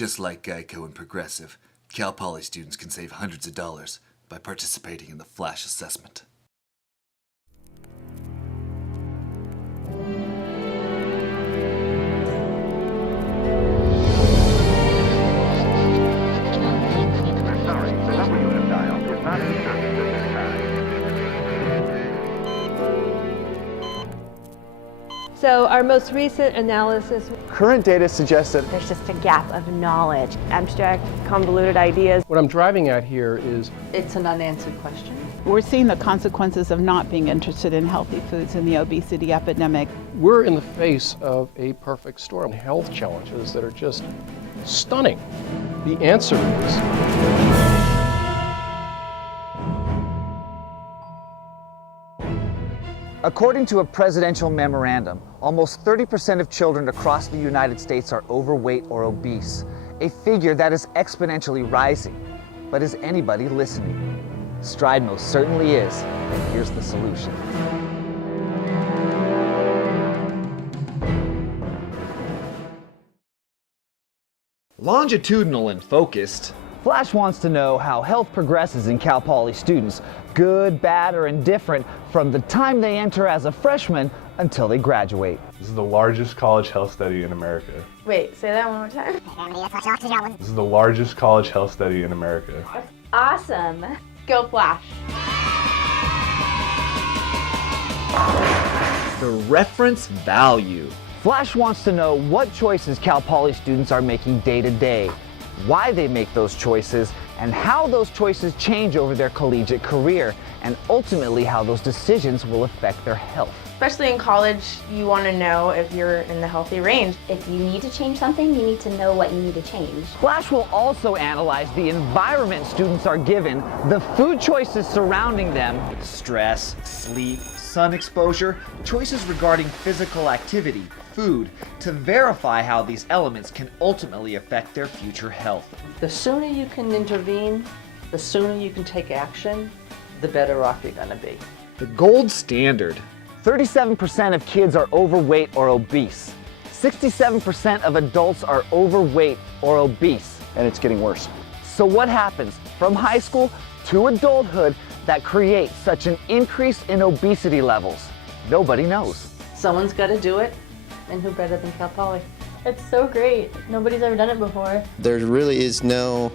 Just like Geico and Progressive, Cal Poly students can save hundreds of dollars by participating in the Flash assessment. Sorry, the number you have dialed is not in service at this time. So our most recent analysis, Current data suggests that There's just a gap of knowledge. abstract, convoluted ideas. What I'm driving at here is It's an unanswered question. We're seeing the consequences of not being interested in healthy foods in the obesity epidemic. we're in the face of a perfect storm, health challenges that are just stunning. The answer is according to a presidential memorandum, almost 30% of children across the United States are overweight or obese, a figure that is exponentially rising. But is anybody listening? Stride most certainly is, and here's the solution. Longitudinal and focused, Flash wants to know how health progresses in Cal Poly students, good, bad, or indifferent, from the time they enter as a freshman until they graduate. This is the largest college health study in America. Wait, say that one more time. This is the largest college health study in America. Awesome. Go Flash. The reference value. Flash wants to know what choices Cal Poly students are making day to day, why they make those choices, and how those choices change over their collegiate career, and ultimately how those decisions will affect their health. Especially in college, you want to know if you're in the healthy range. If you need to change something, you need to know what you need to change. Flash will also analyze the environment students are given, the food choices surrounding them, stress, sleep, sun exposure, choices regarding physical activity, food, to verify how these elements can ultimately affect their future health. The sooner you can intervene, the sooner you can take action, the better off you're going to be. The gold standard. 37% of kids are overweight or obese. 67% of adults are overweight or obese. and it's getting worse. So what happens from high school to adulthood that creates such an increase in obesity levels? Nobody knows. Someone's got to do it, and who better than Cal Poly? It's so great. Nobody's ever done it before. There really is no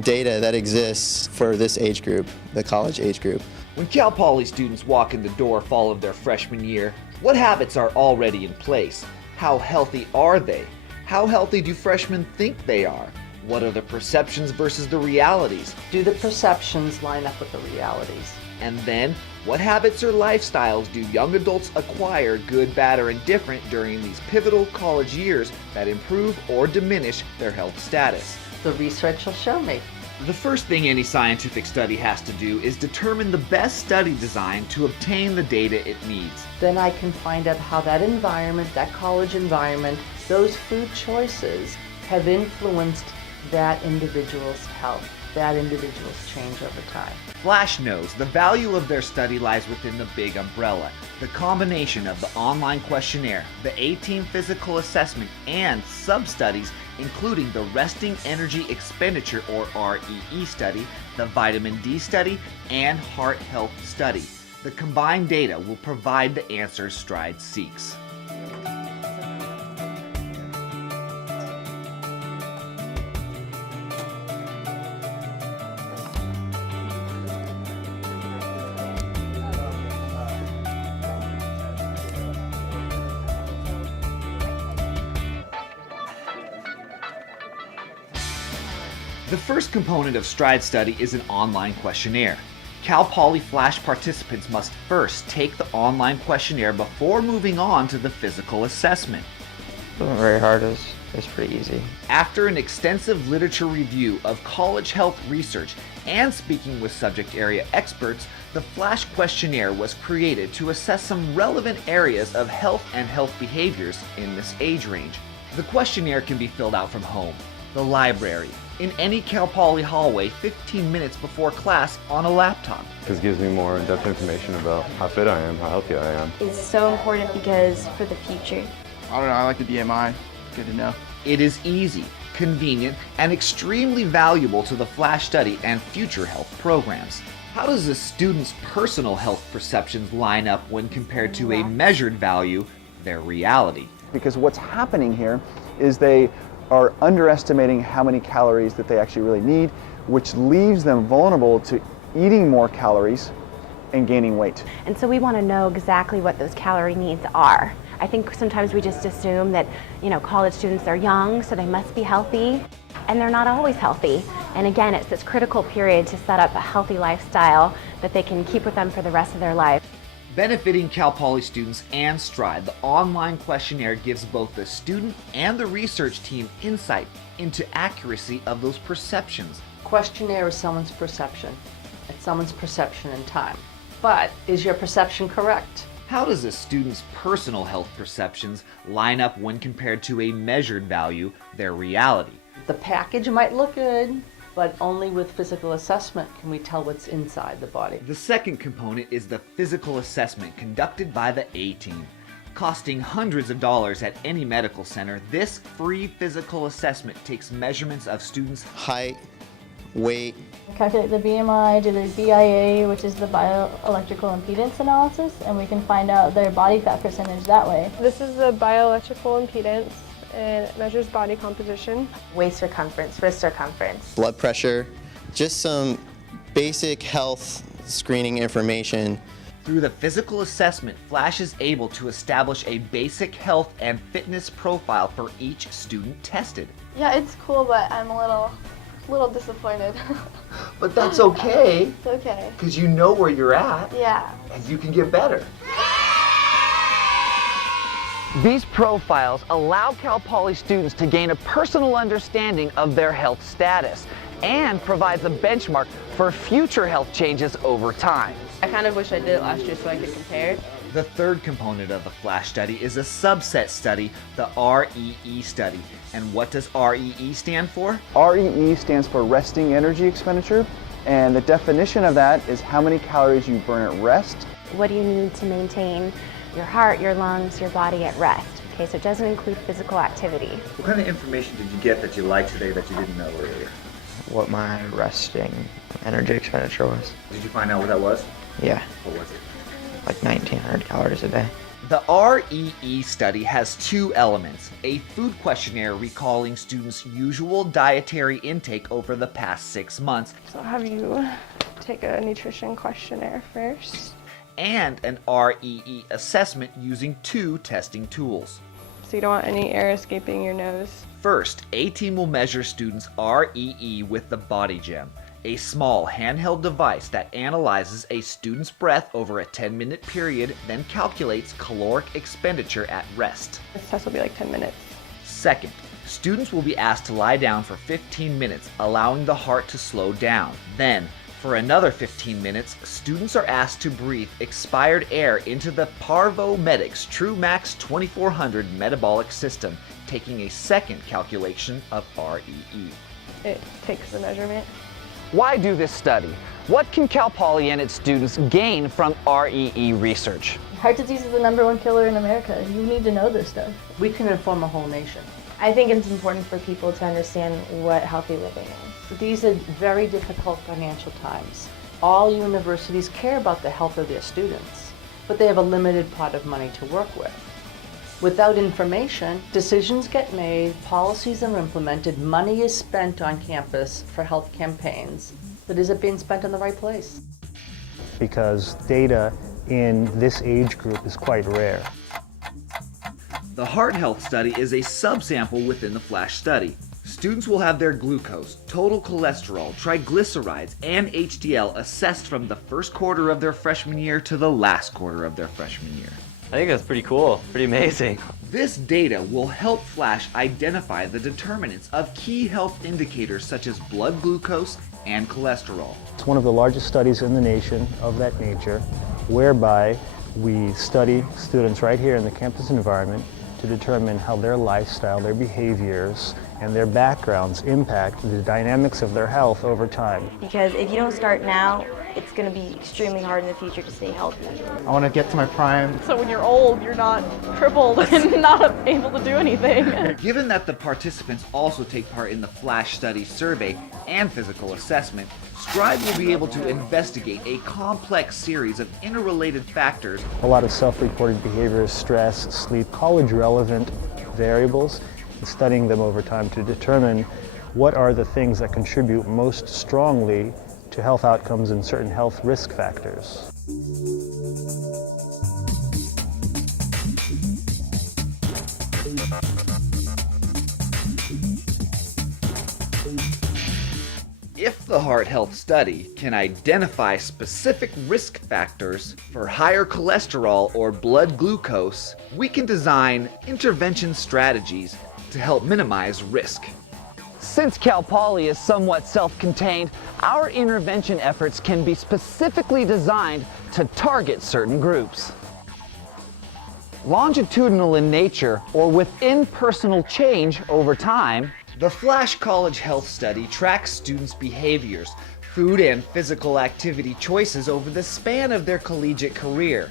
data that exists for this age group, the college age group. When Cal Poly students walk in the door fall of their freshman year, what habits are already in place? How healthy are they? How healthy do freshmen think they are? What are the perceptions versus the realities? Do the perceptions line up with the realities? And then, what habits or lifestyles do young adults acquire, good, bad, or indifferent, during these pivotal college years that improve or diminish their health status? The research will show me. The first thing any scientific study has to do is determine the best study design to obtain the data it needs. Then I can find out how that environment, that college environment, those food choices have influenced that individual's health, that individual's change over time. Flash knows the value of their study lies within the big umbrella. The combination of the online questionnaire, the 18 physical assessment, and sub-studies, including the resting energy expenditure or REE study, the vitamin D study, and heart health study. The combined data will provide the answers Stride seeks. The first component of Stride Study is an online questionnaire. Cal Poly Flash participants must first take the online questionnaire before moving on to the physical assessment. It wasn't very hard, it's pretty easy. After an extensive literature review of college health research and speaking with subject area experts, the Flash questionnaire was created to assess some relevant areas of health and health behaviors in this age range. The questionnaire can be filled out from home, the library, in any Cal Poly hallway 15 minutes before class on a laptop. This gives me more in-depth information about how fit I am, how healthy I am. It's so important because for the future. I don't know, I like the BMI. Good to know. It is easy. convenient, and extremely valuable to the FLASH study and future health programs. How does a student's personal health perceptions line up when compared to a measured value, their reality? Because what's happening here is they are underestimating how many calories that they actually really need, which leaves them vulnerable to eating more calories and gaining weight. And so we want to know exactly what those calorie needs are. I think sometimes we just assume that, college students are young, so they must be healthy, and they're not always healthy. And again, it's this critical period to set up a healthy lifestyle that they can keep with them for the rest of their life. Benefiting Cal Poly students and STRIDE, the online questionnaire gives both the student and the research team insight into accuracy of those perceptions. Questionnaire is someone's perception. It's someone's perception in time. But is your perception correct? How does a student's personal health perceptions line up when compared to a measured value, their reality? The package might look good, but only with physical assessment can we tell what's inside the body. The second component is the physical assessment conducted by the A-Team. Costing hundreds of dollars at any medical center, this free physical assessment takes measurements of students' height, weight, Calculate the BMI, do the BIA, which is the bioelectrical impedance analysis, and we can find out their body fat percentage that way. This is the bioelectrical impedance, and it measures body composition. Waist circumference, wrist circumference. blood pressure, just some basic health screening information. Through the physical assessment, FLASH is able to establish a basic health and fitness profile for each student tested. Yeah, it's cool, but I'm a little disappointed. But that's okay. It's okay. Because you know where you're at. Yeah. And you can get better. These profiles allow Cal Poly students to gain a personal understanding of their health status and provides a benchmark for future health changes over time. I kind of wish I did it last year so I could compare. The third component of the FLASH study is a subset study, the REE study. And what does REE stand for? REE stands for resting energy expenditure, and the definition of that is how many calories you burn at rest. What do you need to maintain your heart, your lungs, your body at rest? Okay, so it doesn't include physical activity. What kind of information did you get that you liked today that you didn't know earlier? What my resting energy expenditure was. Did you find out what that was? Yeah, What was it? like 1,900 calories a day. The REE study has two elements, a food questionnaire recalling students' usual dietary intake over the past 6 months, So I'll have you take a nutrition questionnaire first. and an REE assessment using two testing tools. So you don't want any air escaping your nose. First, A-Team will measure students' REE with the Body Gem, a small handheld device that analyzes a student's breath over a 10-minute period, then calculates caloric expenditure at rest. This test will be like 10 minutes. Second, students will be asked to lie down for 15 minutes, allowing the heart to slow down. Then, for another 15 minutes, students are asked to breathe expired air into the ParvoMedics TrueMax 2400 metabolic system, taking a second calculation of REE. It takes the measurement. Why do this study? What can Cal Poly and its students gain from REE research? Heart disease is the #1 killer in America. You need to know this stuff. We can inform a whole nation. I think it's important for people to understand what healthy living is. These are very difficult financial times. All universities care about the health of their students, but they have a limited pot of money to work with. Without information, decisions get made, policies are implemented, money is spent on campus for health campaigns, but is it being spent in the right place? Because data in this age group is quite rare. The heart health study is a subsample within the FLASH study. Students will have their glucose, total cholesterol, triglycerides, and HDL assessed from the first quarter of their freshman year to the last quarter of their freshman year. I think that's pretty cool, pretty amazing. This data will help FLASH identify the determinants of key health indicators such as blood glucose and cholesterol. It's one of the largest studies in the nation of that nature, whereby we study students right here in the campus environment to determine how their lifestyle, their behaviors, and their backgrounds impact the dynamics of their health over time. Because if you don't start now, it's going to be extremely hard in the future to stay healthy. I want to get to my prime. So when you're old, you're not crippled and not able to do anything. Given that the participants also take part in the Flash Study survey and physical assessment, STRIDE will be able to investigate a complex series of interrelated factors. A lot of self-reported behaviors, stress, sleep, college-relevant variables, and studying them over time to determine what are the things that contribute most strongly to health outcomes and certain health risk factors. If the Heart Health Study can identify specific risk factors for higher cholesterol or blood glucose, we can design intervention strategies to help minimize risk. Since Cal Poly is somewhat self-contained, our intervention efforts can be specifically designed to target certain groups. Longitudinal in nature or within personal change over time, the Flash College Health Study tracks students' behaviors, food and physical activity choices over the span of their collegiate career.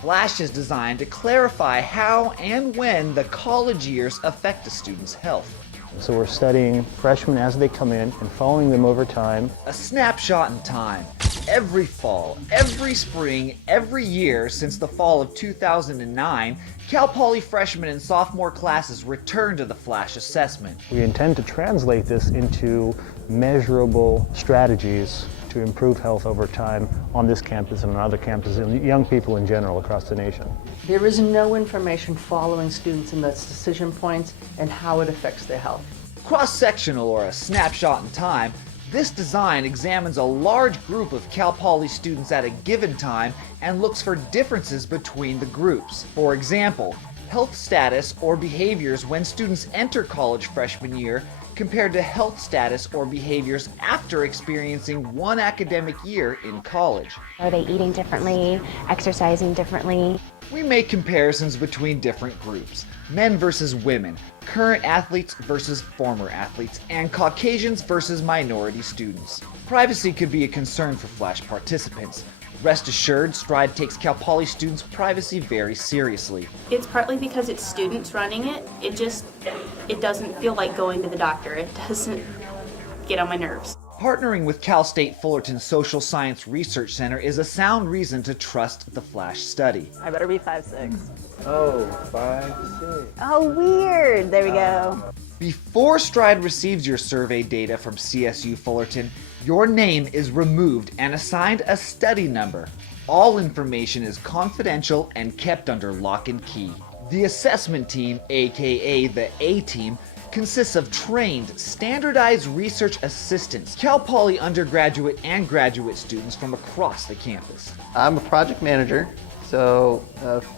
Flash is designed to clarify how and when the college years affect a student's health. So we're studying freshmen as they come in and following them over time. A snapshot in time. Every fall, every spring, every year since the fall of 2009, Cal Poly freshmen and sophomore classes return to the Flash assessment. We intend to translate this into measurable strategies to improve health over time on this campus and on other campuses and young people in general across the nation. There is no information following students in those decision points and how it affects their health. Cross-sectional or a snapshot in time, this design examines a large group of Cal Poly students at a given time and looks for differences between the groups. For example, health status or behaviors when students enter college freshman year compared to health status or behaviors after experiencing one academic year in college. Are they eating differently, exercising differently? We make comparisons between different groups, men versus women, current athletes versus former athletes, and Caucasians versus minority students. Privacy could be a concern for Flash participants. Rest assured, STRIDE takes Cal Poly students' privacy very seriously. It's partly because it's students running it. It doesn't feel like going to the doctor. It doesn't get on my nerves. Partnering with Cal State Fullerton Social Science Research Center is a sound reason to trust the Flash study. I better be 5'6". Oh, 5'6". Oh, weird. There we go. Before STRIDE receives your survey data from CSU Fullerton, your name is removed and assigned a study number. All information is confidential and kept under lock and key. The assessment team, aka the A-team, consists of trained, standardized research assistants, Cal Poly undergraduate and graduate students from across the campus. I'm a project manager, so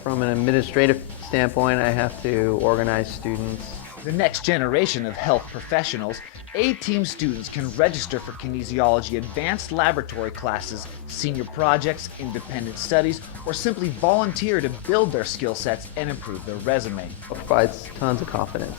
from an administrative standpoint, I have to organize students. The next generation of health professionals, A-team students can register for kinesiology advanced laboratory classes, senior projects, independent studies, or simply volunteer to build their skill sets and improve their resume. It provides tons of confidence,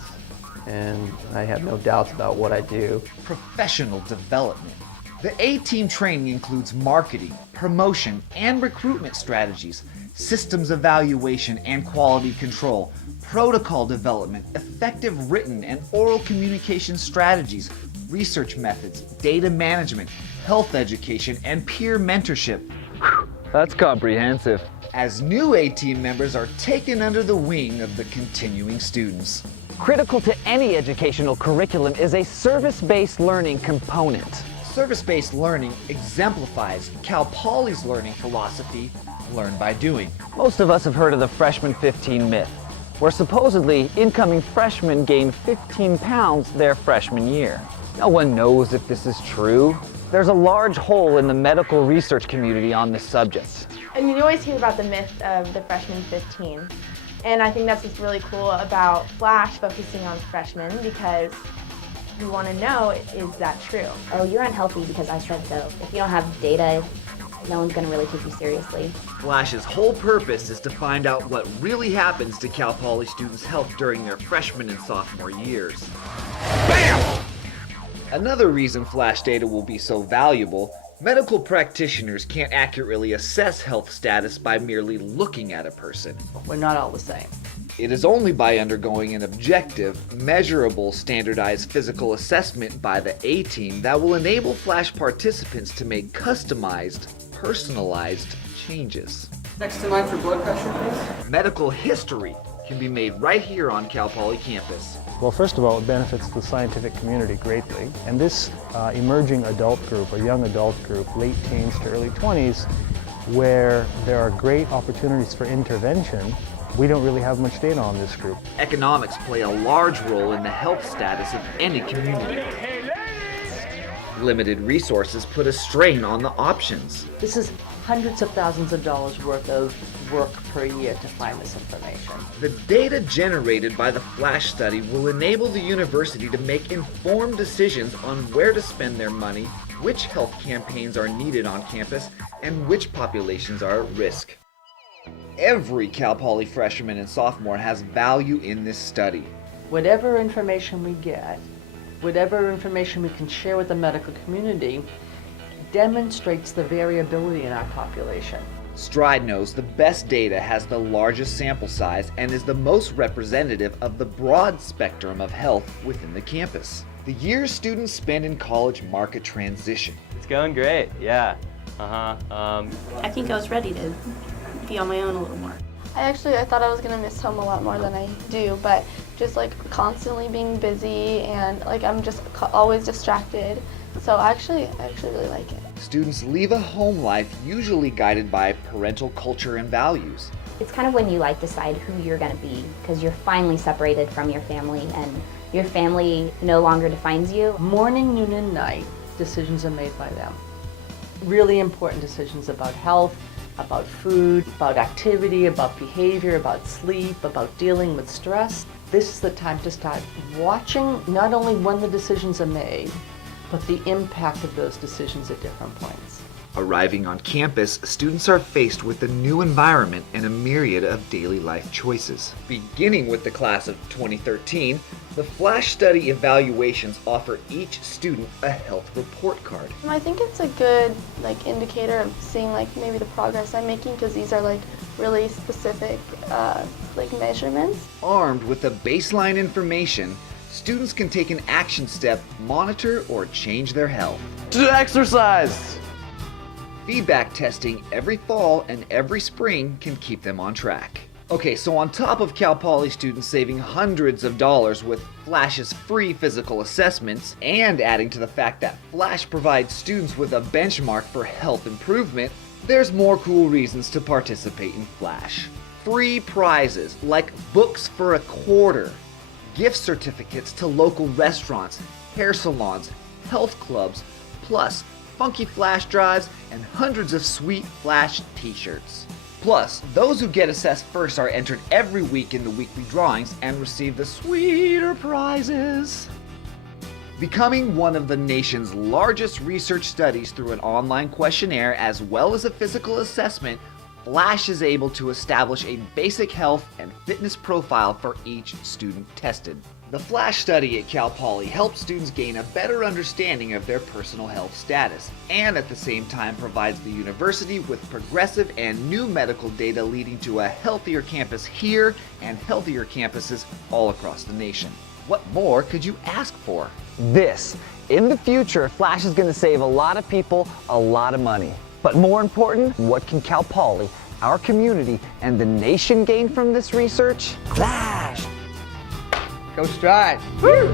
and I have no doubts about what I do. Professional development. The A-team training includes marketing, promotion, and recruitment strategies, systems evaluation and quality control, protocol development, effective written and oral communication strategies, research methods, data management, health education, and peer mentorship. That's comprehensive. As new A-team members are taken under the wing of the continuing students. Critical to any educational curriculum is a service-based learning component. Service-based learning exemplifies Cal Poly's learning philosophy, learn by doing. Most of us have heard of the freshman 15 myth, where supposedly incoming freshmen gain 15 pounds their freshman year. No one knows if this is true. There's a large hole in the medical research community on this subject. And you always hear about the myth of the freshman 15. And I think that's what's really cool about Flash focusing on freshmen, because we want to know, is that true? Oh, you're unhealthy because I said so. If you don't have data, no one's going to really take you seriously. Flash's whole purpose is to find out what really happens to Cal Poly students' health during their freshman and sophomore years. Bam! Another reason flash data will be so valuable: medical practitioners can't accurately assess health status by merely looking at a person. We're not all the same. It is only by undergoing an objective, measurable, standardized physical assessment by the A-team that will enable flash participants to make customized, personalized changes. Next in line for blood pressure, please. Medical history can be made right here on Cal Poly campus. Well, first of all, it benefits the scientific community greatly. And this emerging adult group, or young adult group, late teens to early 20s, where there are great opportunities for intervention, we don't really have much data on this group. Economics play a large role in the health status of any community. Limited resources put a strain on the options. This is hundreds of thousands of dollars worth of work per year to find this information. The data generated by the flash study will enable the university to make informed decisions on where to spend their money, which health campaigns are needed on campus, and which populations are at risk. Every Cal Poly freshman and sophomore has value in this study. Whatever information we get, whatever information we can share with the medical community, demonstrates the variability in our population. Stride knows the best data has the largest sample size and is the most representative of the broad spectrum of health within the campus. The years students spend in college mark a transition. It's going great, yeah. I think I was ready to be on my own a little more. I thought I was gonna miss home a lot more than I do, but just like constantly being busy and like I'm just always distracted. So I actually really like it. Students leave a home life usually guided by parental culture and values. It's kind of when you decide who you're gonna be, because you're finally separated from your family and your family no longer defines you. Morning, noon, and night, decisions are made by them. Really important decisions about health, about food, about activity, about behavior, about sleep, about dealing with stress. This is the time to start watching not only when the decisions are made, but the impact of those decisions at different points. Arriving on campus, students are faced with a new environment and a myriad of daily life choices. Beginning with the class of 2013, the flash study evaluations offer each student a health report card. I think it's a good indicator of seeing maybe the progress I'm making, because these are really specific measurements. Armed with the baseline information, students can take an action step, monitor, or change their health. To exercise! Feedback testing every fall and every spring can keep them on track. Okay, so on top of Cal Poly students saving hundreds of dollars with Flash's free physical assessments, and adding to the fact that Flash provides students with a benchmark for health improvement, there's more cool reasons to participate in Flash. Free prizes like books for $25, gift certificates to local restaurants, hair salons, health clubs, plus funky flash drives and hundreds of sweet Flash t-shirts. Plus, those who get assessed first are entered every week in the weekly drawings and receive the sweeter prizes. Becoming one of the nation's largest research studies through an online questionnaire as well as a physical assessment, Flash is able to establish a basic health and fitness profile for each student tested. The Flash study at Cal Poly helps students gain a better understanding of their personal health status, and at the same time provides the university with progressive and new medical data leading to a healthier campus here and healthier campuses all across the nation. What more could you ask for? In the future, Flash is going to save a lot of people a lot of money. But more important, what can Cal Poly, our community, and the nation gain from this research? Flash! Go Stride! Woo!